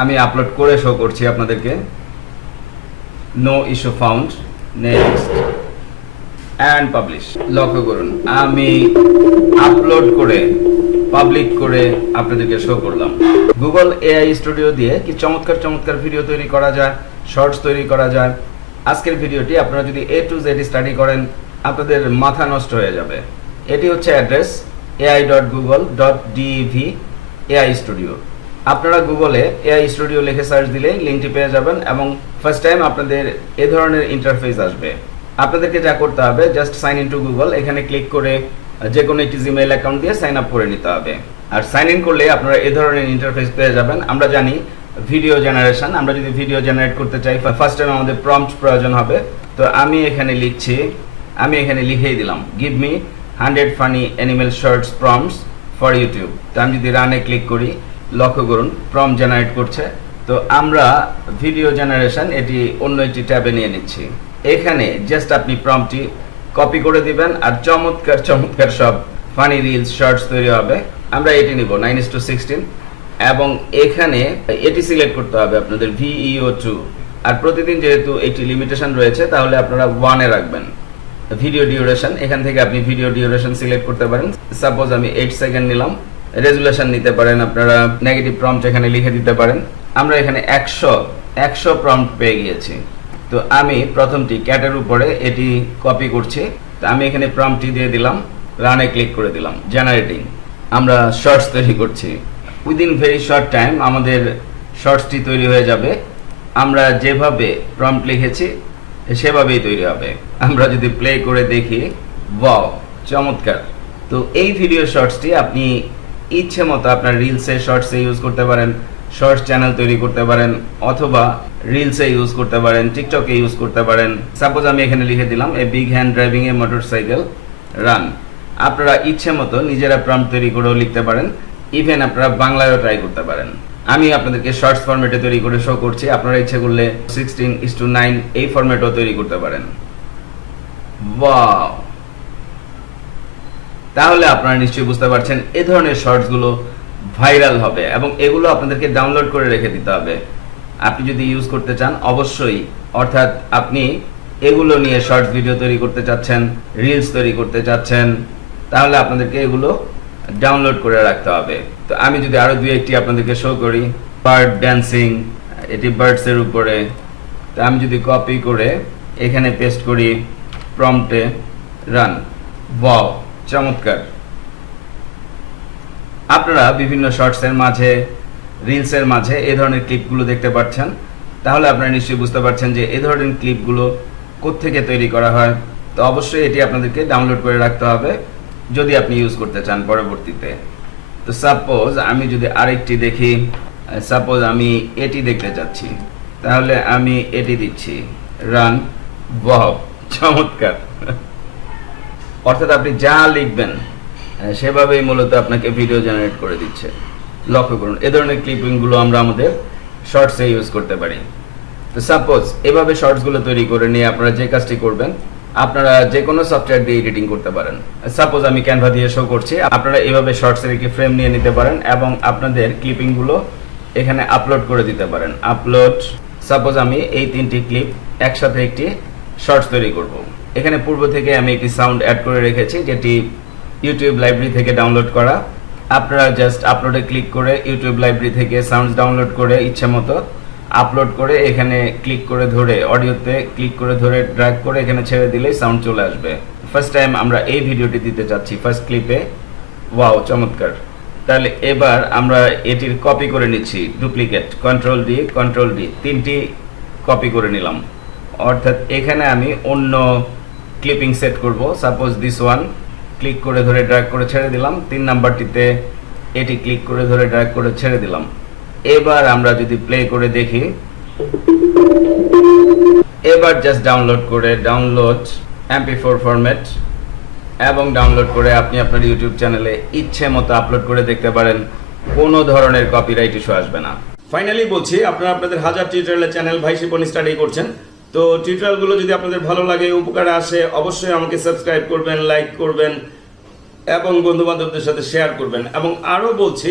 আমি আপলোড করে শো করছি আপনাদেরকে। No issue found next and publish লক্ষ্য করুন, আমি আপলোড করে পাবলিক করে আপনাদেরকে শো করলাম। গুগল এআই স্টুডিও দিয়ে কি চমৎকার চমৎকার ভিডিও তৈরি করা যায় শর্টস তৈরি করা যায়। আজকের ভিডিওটি আপনারা যদি এ টু জেড স্টাডি করেন, আপনাদের মাথা নষ্ট হয়ে যাবে। এটি হচ্ছে address AI dot Google dot DV AI studio আপনারা গুগলে এআই স্টুডিও লিখে সার্চ দিলেই লিঙ্কটি পেয়ে যাবেন এবং ফার্স্ট টাইম আপনাদের এ ধরনের ইন্টারফেস আসবে। আপনাদেরকে যা করতে হবে just sign in to Google এখানে ক্লিক করে যে কোনো একটি জিমেইল অ্যাকাউন্ট দিয়ে সাইন আপ করে নিতে হবে। আর সাইন ইন করলে আপনারা এ ধরনের ইন্টারফেস পেয়ে যাবেন। আমরা জানি ভিডিও জেনারেশন আমরা যদি ভিডিও জেনারেট করতে চাই ফার্স্ট টাইম আমাদের প্রম্পট প্রয়োজন হবে। তো আমি এখানে লিখছি, আমি এখানে লিখেই দিলাম give me hundred funny animal shorts prompts for YouTube. তো আমি যদি রানে ক্লিক করি, লক্ষ্য করুন প্রম জেনারেট করছে। তো আমরা ভিডিও জেনারেশন এটি অন্য একটি ট্যাবে নিয়ে নিচ্ছি। এখানে জাস্ট আপনি প্রমটি কপি করে দিবেন আর চমৎকার চমৎকার সব ফানি রিলস শর্টস তৈরি হবে। আমরা এটি নিব নাইন ইস টু সিক্সটিন এবং এখানে এটি সিলেক্ট করতে হবে আপনাদের ভিইও টু আর প্রতিদিন যেহেতু একটি লিমিটেশন রয়েছে, তাহলে আপনারা ওয়ানে রাখবেন। ভিডিও ডিউরেশন এখান থেকে আপনি ভিডিও ডিউরেশন সিলেক্ট করতে পারেন। সাপোজ আমি এইট সেকেন্ড নিলাম রেজুলেশন নিতে পারেন আপনারা নেগেটিভ প্রম্পট এখানে লিখে দিতে পারেন। আমরা এখানে একশো একশো প্রম্পট পেয়ে গিয়েছি। তো আমি প্রথমটি ক্যাটের উপরে এটি কপি করছি। তো আমি এখানে প্রম্পটি দিয়ে দিলাম রানে ক্লিক করে দিলাম জেনারেটিং আমরা শর্টস তৈরি করছি। উইদিন ভেরি শর্ট টাইম আমাদের শর্টসটি তৈরি হয়ে যাবে। আমরা যেভাবে প্রম্পট লিখেছি সেভাবেই তৈরি হবে। আমরা যদি প্লে করে দেখি ওয়াও চমৎকার। তো এই ভিডিও শর্টসটি আপনি ইচ্ছে মতো আপনার রিলসে শর্টসে ইউজ করতে পারেন শর্টস চ্যানেল তৈরি করতে পারেন, অথবা রিলসে ইউজ করতে পারেন টিকটকে ইউজ করতে পারেন। সাপোজ আমি এখানে লিখে দিলাম a big hand driving a motorcycle run আপনারা ইচ্ছে মতো নিজেরা প্রম্পট তৈরি করেও লিখতে পারেন ইভেন আপনারা বাংলায়ও ট্রাই করতে পারেন। আমি আপনাদেরকে শর্টস ফরম্যাটে তৈরি করে শো করছি। আপনারা ইচ্ছে করলে সিক্সটিন ইস টু নাইন এই ফরম্যাটও তৈরি করতে পারেন। ওয়াও তাহলে আপনারা নিশ্চয়ই বুঝতে পারছেন, এ ধরনের শর্টসগুলো ভাইরাল হবে এবং এগুলো আপনাদেরকে ডাউনলোড করে রেখে দিতে হবে। আপনি যদি ইউজ করতে চান, অবশ্যই, অর্থাৎ আপনি এগুলো নিয়ে শর্টস ভিডিও তৈরি করতে চাচ্ছেন রিলস তৈরি করতে চাচ্ছেন, তাহলে আপনাদেরকে এগুলো ডাউনলোড করে রাখতে হবে। তো আমি যদি আরও দুই, একটি আপনাদেরকে শো করি বার্ড ড্যান্সিং এটি বার্ডস এর উপরে। তো আমি যদি কপি করে এখানে পেস্ট করি প্রম্পটে রান ওয়াও চমৎকার। আপনারা বিভিন্ন শর্টসের মাঝে রিলসের মাঝে এই ধরনের ক্লিপগুলো দেখতে পাচ্ছেন। তাহলে আপনারা নিশ্চয়ই বুঝতে পারছেন যে এই ধরনের ক্লিপগুলো কোত্থেকে তৈরি করা হয়। তো অবশ্যই এটি আপনাদেরকে ডাউনলোড করে রাখতে হবে। যদি আপনি ইউজ করতে চান পরবর্তীতে। তো সাপোজ আমি যদি আরেকটি দেখি সাপোজ আমি এটি দেখতে চাচ্ছি, তাহলে আমি এটি দিচ্ছি। রান বাহ চমৎকার। অর্থাৎ আপনি যা লিখবেন সেভাবেই মূলত আপনাকে ভিডিও জেনারেট করে দিচ্ছে। লক্ষ্য করুন, এ ধরনের ক্লিপিংগুলো আমরা আমাদের শর্টসে ইউজ করতে পারি। তো সাপোজ এভাবে শর্টসগুলো তৈরি করে নিয়ে আপনারা যে কাজটি করবেন আপনারা যে কোনো সফটওয়্যার দিয়ে এডিটিং করতে পারেন। সাপোজ আমি ক্যানভা দিয়ে শো করছি, আপনারা এভাবে শর্টসের একটি ফ্রেম নিয়ে নিতে পারেন এবং আপনাদের ক্লিপিংগুলো এখানে আপলোড করে দিতে পারেন। আপলোড সাপোজ আমি এই তিনটি ক্লিপ একসাথে একটি শর্টস তৈরি করব। এখানে পূর্ব থেকে আমি একটি সাউন্ড অ্যাড করে রেখেছি, যেটি ইউটিউব লাইব্রেরি থেকে ডাউনলোড করা। আপনারা জাস্ট আপলোডে ক্লিক করে ইউটিউব লাইব্রেরি থেকে সাউন্ডস ডাউনলোড করে ইচ্ছে মতো আপলোড করে এখানে ক্লিক করে ধরে অডিওতে ক্লিক করে ধরে ড্র্যাগ করে এখানে ছেড়ে দিলেই সাউন্ড চলে আসবে। ফার্স্ট টাইম আমরা এই ভিডিওটি দিতে চাচ্ছি ফার্স্ট ক্লিপে ওয়াও চমৎকার। তাহলে এবার আমরা এটির কপি করে নিচ্ছি duplicate control D control D তিনটি কপি করে নিলাম। অর্থাৎ এখানে আমি অন্য ক্লিপিং সেট করব। সাপোজ দিস ওয়ান ক্লিক করে ধরে ড্র্যাগ করে ছেড়ে দিলাম। তিন নাম্বারটিতে এটি ক্লিক করে ধরে ড্র্যাগ করে ছেড়ে দিলাম। এবার আমরা যদি প্লে করে দেখি। এবার জাস্ট ডাউনলোড করে ডাউনলোড এমপি ফোর ফরম্যাট এবং ডাউনলোড করে আপনি আপনার ইউটিউব চ্যানেলে ইচ্ছে মতো আপলোড করে দেখতে পারেন। কোনো ধরনের কপিরাইট ইস্যু আসবে না। ফাইনালি বলছি, আপনারা আপনাদের হাজার টিউটোরিয়ালের চ্যানেল ভাই শিপন স্টাডি করছেন। তো টিউটোরিয়ালগুলো যদি আপনাদের ভালো লাগে, উপকারে আসে, অবশ্যই আমাকে সাবস্ক্রাইব করবেন লাইক করবেন এবং বন্ধু বান্ধবদের সাথে শেয়ার করবেন। এবং আরও বলছি